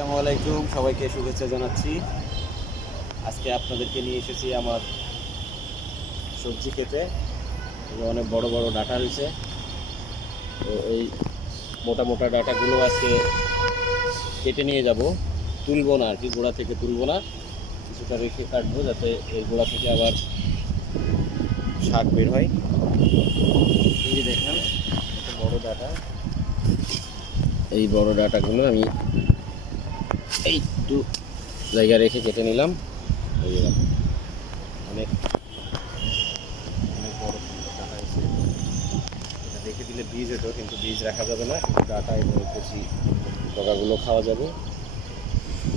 আসসালামু আলাইকুম। সবাইকে শুভেচ্ছা জানাচ্ছি। আজকে আপনাদেরকে নিয়ে এসেছি আমার সবজি খেতে অনেক বড় বড় ডাটা রয়েছে। তো এই মোটা মোটা ডাটাগুলো আজকে কেটে নিয়ে যাব। তুলবো না আর কি, গোড়া থেকে তুলবো না। কিছুটা রেখে কাটবো যাতে এই গোড়া থেকে আবার শাক বের হয়। এই দেখেন বড় ডাটা। এই বড় ডাটাগুলো আমি একটু জায়গা রেখে কেটে নিলাম। এই অনেক অনেক বড় ডাটা এসে এটা রেখে দিলে বীজ হতো কিন্তু বীজ রাখা যাবে না শুধু ডাটা এবং কচি ডগাগুলো খাওয়া যাবে।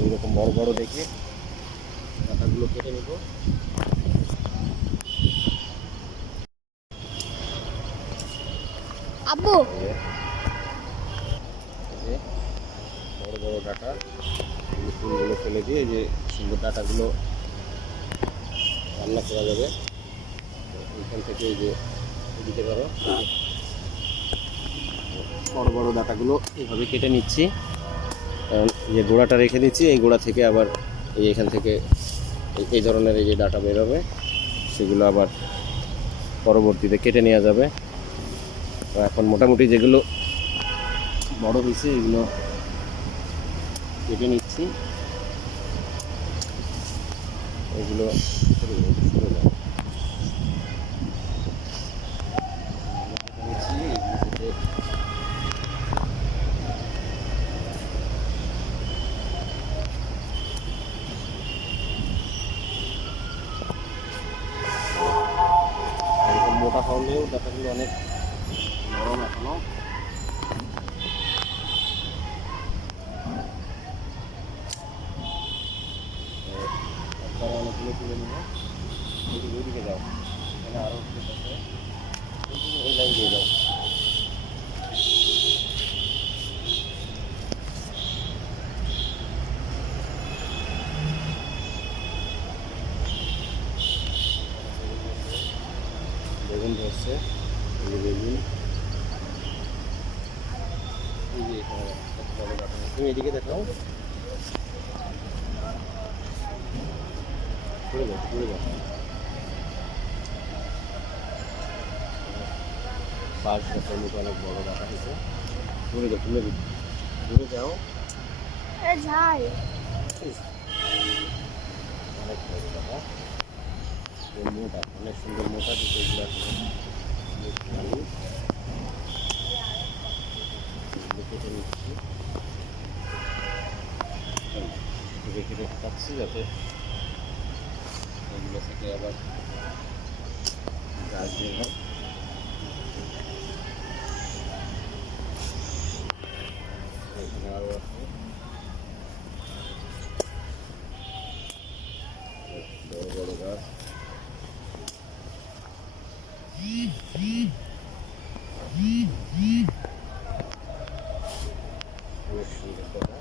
এইরকম বড় বড় দেখে ডাটাগুলো কেটে নেব। আব্বু। এই এই বড় ডাটা ফুলগুলো ফেলে দিয়ে যে সুন্দর ডাটাগুলো রান্না করা যাবে। এখান থেকে যে দিতে পারো বড় বড় ডাটাগুলো এইভাবে কেটে নিচ্ছি। কারণ যে গোড়াটা রেখে দিচ্ছি, এই গোড়া থেকে আবার এই এখান থেকে এই ধরনের এই যে ডাটা বেরোবে, সেগুলো আবার পরবর্তীতে কেটে নেওয়া যাবে। তো এখন মোটামুটি যেগুলো বড় হয়েছে, এগুলো কেটে নিচ্ছি। এগুলো মোটা হলেও ডাটাগুলো অনেক অনেকগুলো তুলে নিব ওইদিকে ওইদিকে যাও এখানে আরও ক্ষেত আছে ওইদিকে এই লাইন দিয়ে যাও বেগুন ধরছে এই যে বেগুন এই যে এখানে কত বড় কাটা তুমি এদিকে দেখাও ঘুরে যাও ঘুরে যাও পাঁচ গাছের মতো অনেক বড় ডাটা হয়েছে ঘুরে যাও তুমি ঘুরে যাও অনেক মোটা অনেক সুন্দর মোটা দিতে এগুলো কেটে রেখে রেখে যাতে এগুলো থেকে আবার গাছ বের হয় এখানে আরও আছে বড় বড় গাছ বেশ সুন্দর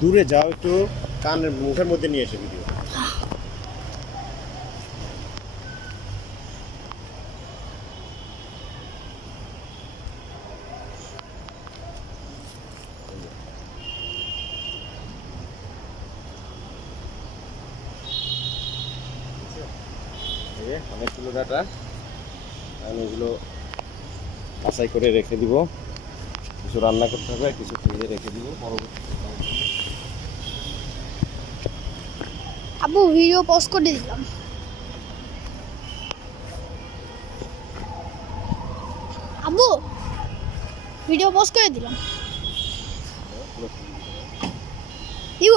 দূরে যাও একটু কানের মুখের মধ্যে নিয়ে এসে ভিডিও যে অনেকগুলো ডাটা আমি এগুলো বাছাই করে রেখে দিব। কিছু রান্না করতে হবে কিছু ফ্রিজে রেখে দিব পরবর্তী আব্বু ভিডিও পোস্ট করে দিলাম। আব্বু ভিডিও পোস্ট করে দিলাম। দিব?